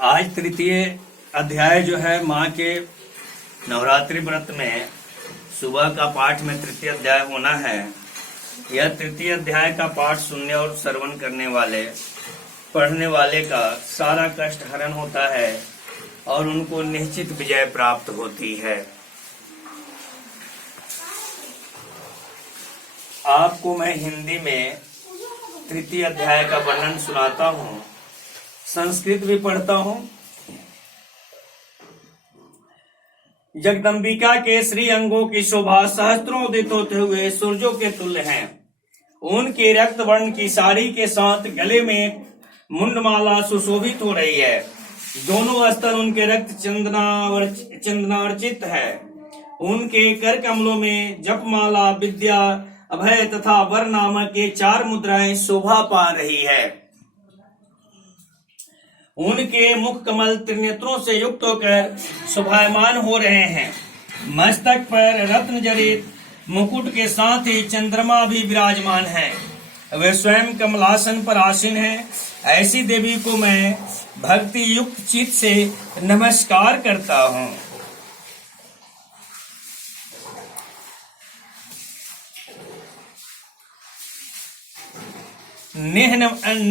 आज तृतीय अध्याय जो है माँ के नवरात्रि व्रत में सुबह का पाठ में तृतीय अध्याय होना है। यह तृतीय अध्याय का पाठ सुनने और श्रवण करने वाले पढ़ने वाले का सारा कष्ट हरण होता है और उनको निश्चित विजय प्राप्त होती है। आपको मैं हिंदी में तृतीय अध्याय का वर्णन सुनाता हूँ, संस्कृत भी पढ़ता हूँ। जगदम्बिका के श्री अंगों की शोभा सहस्त्रों उदित होते हुए सूर्यों के तुल्य हैं। उनके रक्त वर्ण की साड़ी के साथ गले में मुंडमाला सुशोभित हो रही है। दोनों स्तर उनके रक्त चंदनार्चित है। उनके कर कमलों में जपमाला, विद्या, अभय तथा वर नामक के 4 मुद्राएं शोभा पा रही है। उनके मुख कमल त्रिनेत्रों से युक्त होकर शोभायमान हो रहे हैं। मस्तक पर रत्न जड़ित मुकुट के साथ ही चंद्रमा भी विराजमान है। वे स्वयं कमलासन पर आसीन हैं। ऐसी देवी को मैं भक्ति युक्त चित्त से नमस्कार करता हूँ।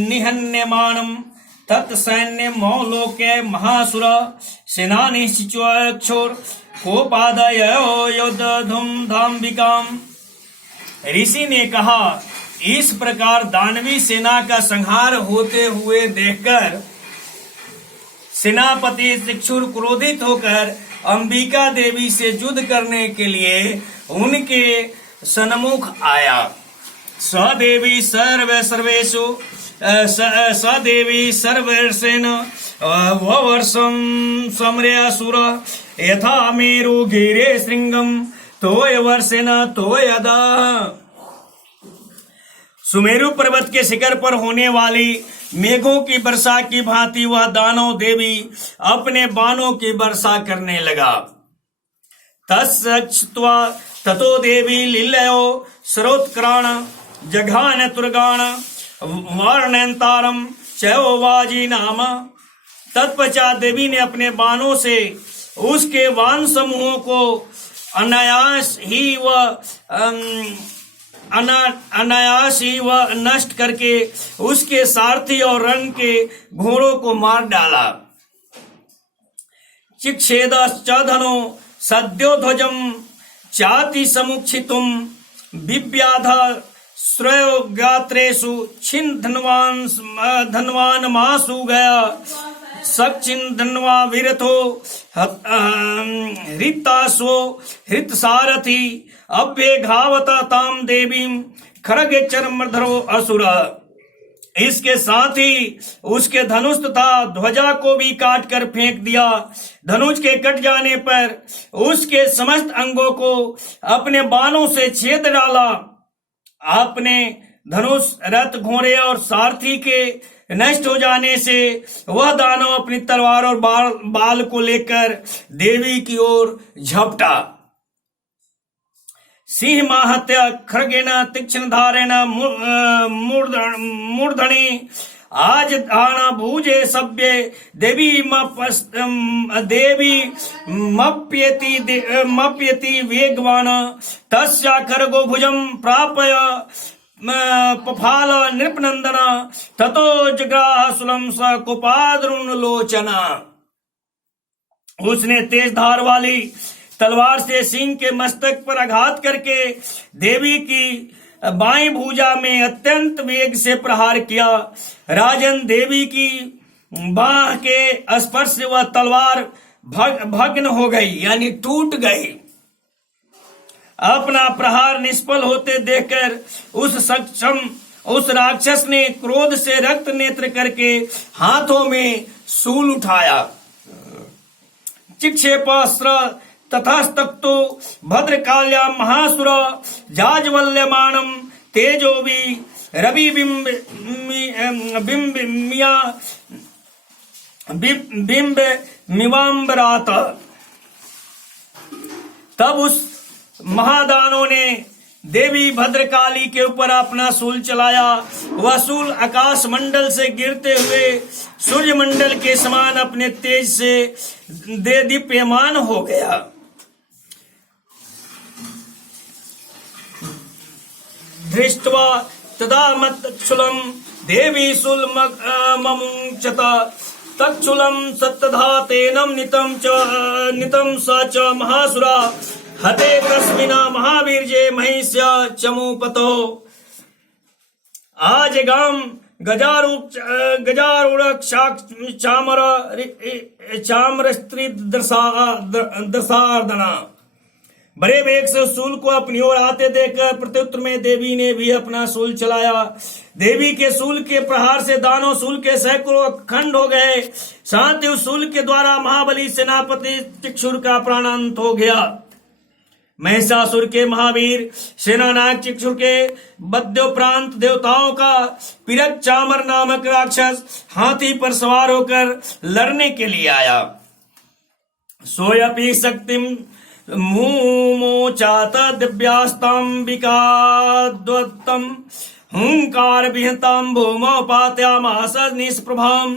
निहन्यमानम तत्सैन्य मौलोके महासुर सेनानिश्चोर कोपादय युद्ध धूम धाम्बिकाम। ऋषि ने कहा, इस प्रकार दानवी सेना का संहार होते हुए देखकर सेनापति शिक्षुर क्रोधित होकर अंबिका देवी से युद्ध करने के लिए उनके सन्मुख आया। सदेवी सर्वेषु सदेवी सर्वेर्षेण ववर्षं समरेऽसुर यथा मेरु गिरे श्रृंगम तोय वर्षेण तोयदा। सुमेरु पर्वत के शिखर पर होने वाली मेघों की वर्षा की भांति वह दानव देवी अपने बाणों की वर्षा करने लगा। तत्सक्त्वा ततो देवी लीलयो स्रोत्क्राण जघान तुर्गाण वर्णंतारम चयोवाजी नाम। तत्पश्चात देवी ने अपने बाणों से उसके वान समूहों को अनायास ही व नष्ट करके उसके सारथी और रंग के घोड़ों को मार डाला। चिक्षेदश्चधनो सद्योध्वजम चाति समुक्षितुम विव्याध श्रयो गात्रेषु छिन्न धनवान मासु गया सक्षिन धनवा विरथो हृतासो हृत सारथी अभ्ये घावत ताम देवीं खरगे चर्मधरो असुर। इसके साथ ही उसके धनुष तथा ध्वजा को भी काट कर फेंक दिया। धनुष के कट जाने पर उसके समस्त अंगों को अपने बाणों से छेद डाला। आपने धनुष, रथ, घोड़े और सारथी के नष्ट हो जाने से वह दानव अपनी तलवार और बाल को लेकर देवी की ओर झपटा। सिंह माहत्य खरगेन तीक्ष्ण धारेण मूर्धनि आज धान भूजे सभ्ये देवी मप्यति वेगवान तस्या खरगो भुजम प्रापय पफाल नृपनंदन ततो जग्राह सुलम स कुपाद्रुलोचना। उसने तेज धार वाली तलवार से सिंह के मस्तक पर आघात करके देवी की बाईं भुजा में अत्यंत वेग से प्रहार किया। राजन, देवी की बाह के स्पर्श से वह तलवार भग्न हो गई, यानी टूट गई। अपना प्रहार निष्फल होते देखकर उस राक्षस ने क्रोध से रक्त नेत्र करके हाथों में शूल उठाया। चिक्षेपास्त्र तथास्तक्तो भद्रकाल्या महासुर जाज्वल्यमानम तेजोवी रवि बिंब मिवाम्बरात। तब उस महादानों ने देवी भद्रकाली के ऊपर अपना शूल चलाया। वह शूल आकाश मंडल से गिरते हुए सूर्य मंडल के समान अपने तेज से दीप्यमान हो गया। दृष्ट्वा तदा मत्तच्छूलम देवी शूलममुञ्चत तच्छूलम सत्तधा तेनम नितम स च महासुरा हते तस्मिना महावीर्ये महिष्य चमुपतो। आज गाम गजारूढ़ चामर स्त्री दशार्दना बड़े वेग से शूल को अपनी ओर आते देखकर प्रत्युत्तर में देवी ने भी अपना शूल चलाया। देवी के शूल के प्रहार से दानव शूल के सैकड़ों खंड हो गए। साथ ही उस शूल के द्वारा महाबली सेनापति चिक्षुर का प्राणांत हो गया। महिषासुर के महावीर सेनानायक चिक्षुर के बद्योपरांत देवताओं का पिरक चामर नामक राक्षस हाथी पर सवार होकर लड़ने के लिए आया। सोयपि शक्तिम मुमोचात दिव्यास्तांबिकाद्वत्तम हुंकार विहताम भूमौ पात्यामास निष्प्रभाम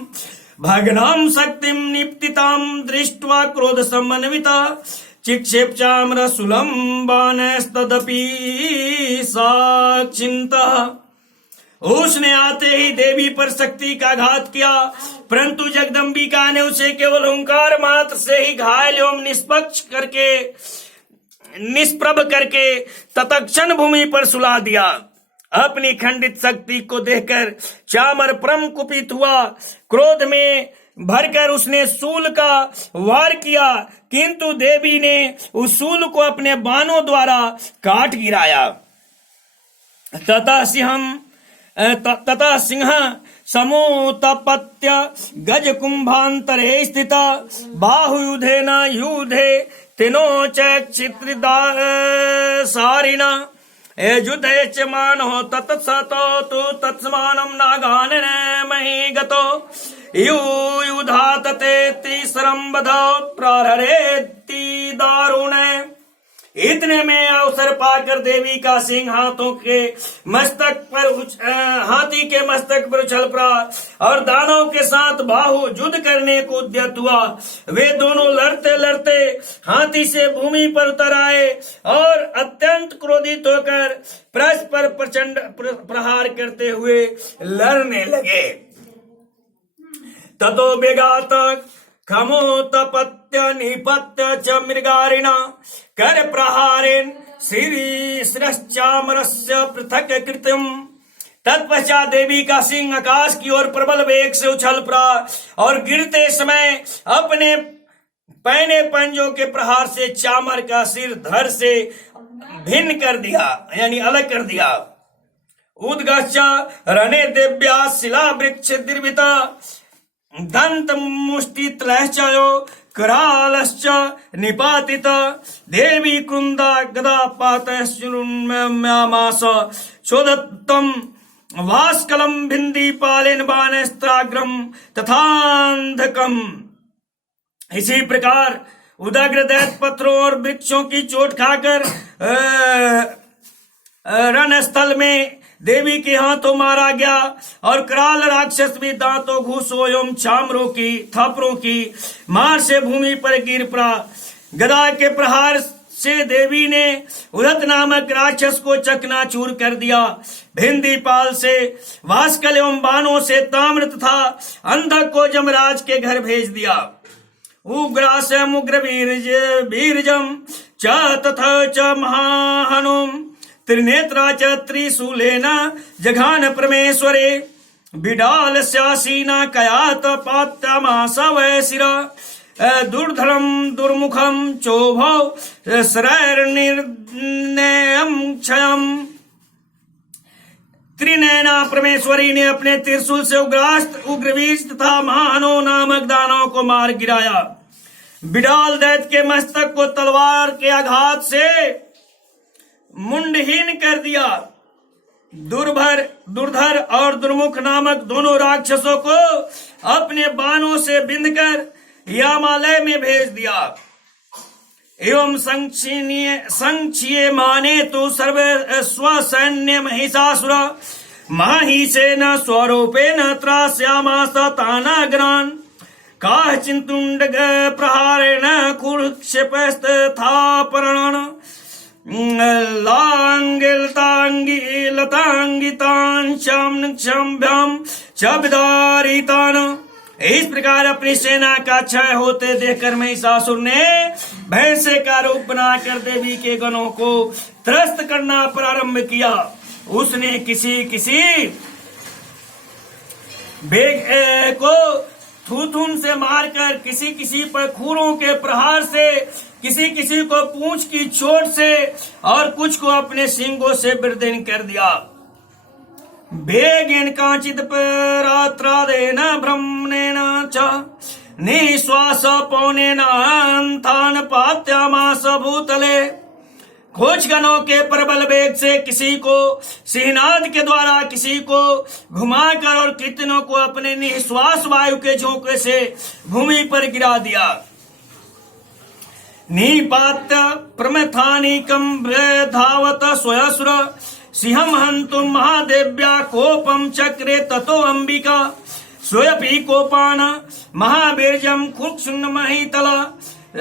भग्नाम शक्तिम निप्तिताम दृष्ट्वा क्रोध समन्विता चिक्षेप चाम्रशूलम बाणस्तदपि साक्षिंता। उसने आते ही देवी पर शक्ति का घात किया, परंतु जगदम्बिका ने उसे केवल ओंकार मात्र से ही घायल एवं निष्प्रभ करके तत्क्षण भूमि पर सुला दिया। अपनी खंडित शक्ति को देखकर चामर परम कुपित हुआ। क्रोध में भरकर उसने शूल का वार किया, किंतु देवी ने उस शूल को अपने बाणों द्वारा काट गिराया। ततः सिंह समुत्पत्य गज कुंभांतरे स्थित बाहुयुधेन युधे तिनोचक्षित्रिदासारिण युधे च मानो तत्सतो तु तत्समानं नागानन मही गतो युधात ते तीसरं बधौ प्राररेति दारुण। इतने में अवसर पाकर देवी का सिंह हाथी के मस्तक पर उछल पड़ा और दानव के साथ बाहु युद्ध करने को उद्यत हुआ। वे दोनों लड़ते लड़ते हाथी से भूमि पर उतर आए और अत्यंत क्रोधित होकर परस्पर प्रचंड प्रहार करते हुए लड़ने लगे। ततो वेगात् खमोत्पत्य निपत्य च मृगारिणा कर प्रहारेण शिरश्चामरस्य पृथक कृतम्। तत्पश्चात देवी का सिंह आकाश की ओर प्रबल वेग से उछल पड़ा और गिरते समय अपने पैने पंजों के प्रहार से चामर का सिर धड़ से भिन्न कर दिया, यानी अलग कर दिया। उद्गश्च रणे देव्या शिला वृक्ष निर्मिता दंत मुष्टित्रयश्चयो करालश्च निपातित देवी कुंदा गदा पातश्चुन्म्यामास चोदत्तम वास्कलम भिंदी पालेन बाणस्त्राग्रम तथांधकम। इसी प्रकार उदग्र दैत्य पत्थरों और वृक्षों की चोट खाकर रणस्थल में देवी के हाथों मारा गया और कराल राक्षस भी दांतों घूसों एवं चामरों की थापरों की मार से भूमि पर गिर पड़ा। गदा के प्रहार से देवी ने उदत नामक राक्षस को चकनाचूर कर दिया। भिंदी पाल से वास्कल एवं बाणों से ताम्र तथा अंधक को जमराज के घर भेज दिया। उग्रासम उग्र वीरजम च तथा च महाहनुम त्रिनेत्रा च त्रिशूलेन जघान परमेश्वरे बिडालस्यासीना कयात पात्यामास वैशिरा दुर्धरम दुर्मुखम चोभौ शरैर्निर्णयम् क्षयम्। त्रिनयना परमेश्वरी ने अपने त्रिशूल से उग्रवीर तथा महानो नामक दानव को मार गिराया। बिडाल दैत्य के मस्तक को तलवार के आघात से मुंडहीन कर दिया। दुर्धर और दुर्मुख नामक दोनों राक्षसों को अपने बाणों से बिंधकर यामालय में भेज दिया। एवं संक्षीये माने तो सर्व स्वसैन्य महिषासुर माहिषेन स्वरूपेण त्रास्यामास तानाग्रान् काचिन्तुण्ड प्रहारेण कुरुक्षेपस्तथापरणं लतांगितान क्षम्भ्याम च विदारितान। इस प्रकार अपनी सेना का क्षय होते देखकर महिषासुर ने भैंसे का रूप बनाकर देवी के गणों को त्रस्त करना प्रारंभ किया। उसने किसी बेग को थूथून से मारकर, किसी पर खूरों के प्रहार से, किसी को पूंछ की चोट से और कुछ को अपने सींगों से विदीर्ण कर दिया। वेगेन कांचित परात्रादेन ब्रह्मणेन च निश्वास पौनेन अंतान पात्यामास भूतले। खोजगणों के प्रबल वेग से किसी को सिंहनाद के द्वारा, किसी को घुमाकर और कितनों को अपने निश्वास वायु के झोंके से भूमि पर गिरा दिया। निपात्य प्रमथानिकं धावत स्वयसुर सिंहं हन्तुं महादेव्या कोपं चक्रे ततो अंबिका स्वयपि कोपान महावीर्यं खुक्षुन्महितल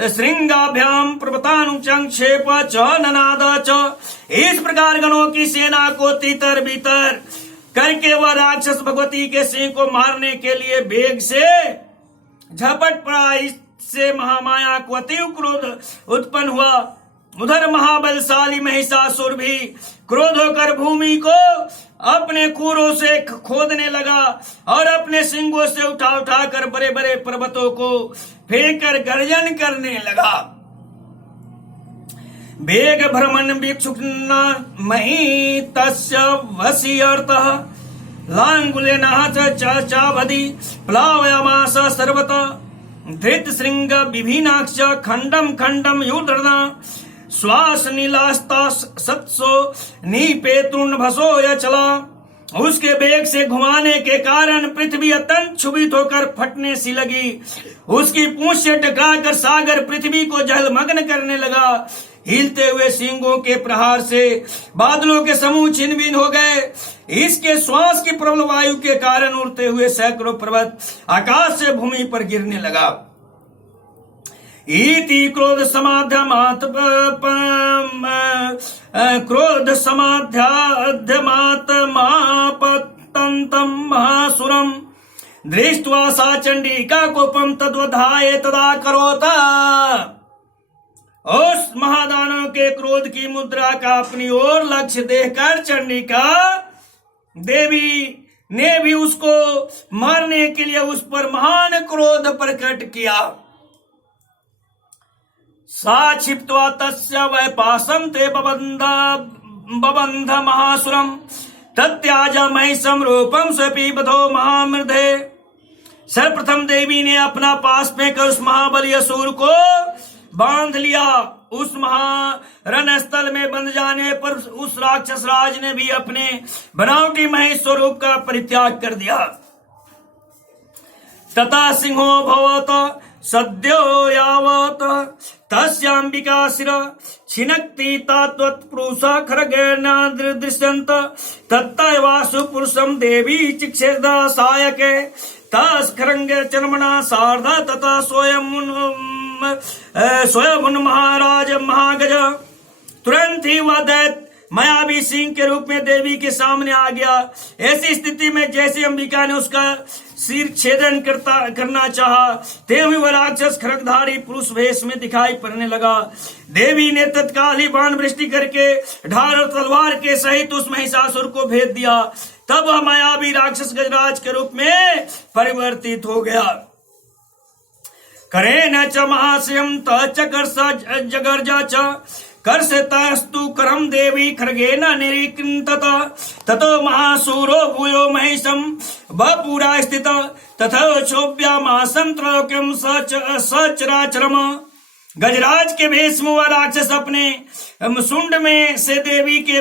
श्रृंगाभ्याम प्रपतानुचंक्षेप च ननाद च। इस प्रकार गणों की सेना को तीतर बीतर करके वह राक्षस भगवती के सिंह को मारने के लिए वेग से झपट पड़ा। इससे महामाया को अतीव क्रोध उत्पन्न हुआ। उधर महाबलशाली महिषासुर भी क्रोध होकर भूमि को अपने खूरों से खोदने लगा और अपने सिंगों से उठा कर बड़े बड़े पर्वतों को फेंककर गर्जन करने लगा। वेग भ्रमण भिक्षुक्न मही तस्य वशीयर्तः लांगुलेनः चावधि प्लावयामास सर्वतः धृत श्रृंग विभिन्नाक्ष खंडम खंडम युद्धना श्वास नीलास्ता सत्सो नीपेतुन भसो या चला। उसके वेग से घुमाने के कारण पृथ्वी अत्यंत क्षुभित होकर फटने सी लगी। उसकी पूंछ से टकराकर सागर पृथ्वी को जलमग्न करने लगा। हिलते हुए सींगों के प्रहार से बादलों के समूह छिन्न भिन्न हो गए। इसके श्वास की प्रबल वायु के कारण उड़ते हुए सैकड़ों पर्वत आकाश से भूमि पर गिरने लगा। इति क्रोध समाध्यात्मापतंतम महासुरम दृष्ट्वा सा चंडिका कोपम तद्वधाये तदा करोता। उस महादानव के क्रोध की मुद्रा का अपनी ओर लक्ष्य देखकर चंडिका देवी ने भी उसको मारने के लिए उस पर महान क्रोध प्रकट किया। सा क्षिप्त्वा तस्य वैपासं ते बबंध महासुरम तत्याज महिषं रूपम स्वपि बधो महामृधे। सर्वप्रथम देवी ने अपना पास फेंकर उस महाबली असुर को बांध लिया। उस महारण स्थल में बंध जाने पर उस राक्षस राज ने भी अपने बनावटी महेश स्वरूप का परित्याग कर दिया। तथा सिंहो भवत सद्यो यावत तस्यांबिका शिर छिनक्ति तत्पुरुषा खरगेण दृश्यंत तत्तवासु पुरुषम देवी चिक्षेद सायके तस्खरंगे चर्मणा सार्ध तथा स्वयं महाराज महागज। तुरंत ही वह दैत्य मायावी सिंह के रूप में देवी के सामने आ गया। ऐसी स्थिति में जैसे अंबिका ने उसका सिर छेदन करना चाहा, तेवही वह राक्षस खड्गधारी पुरुष वेश में दिखाई पड़ने लगा। देवी ने तत्काल ही बाण वृष्टि करके ढाल और तलवार के सहित उस महिषासुर को भेद दिया। तब वह मायावी राक्षस गजराज के रूप में परिवर्तित हो गया। करेण च महाशयं तचकर्ष जगर्जा च कर्षतस्तु करम देवी खड्गेन निरीकृत ततो महासूरो भूयो महिषं वपुरा स्थित तथा क्षोभ्यामासं त्रैलोक्यं सचराचरम्। गजराज के भेष में वह राक्षस अपने सुंड में से देवी के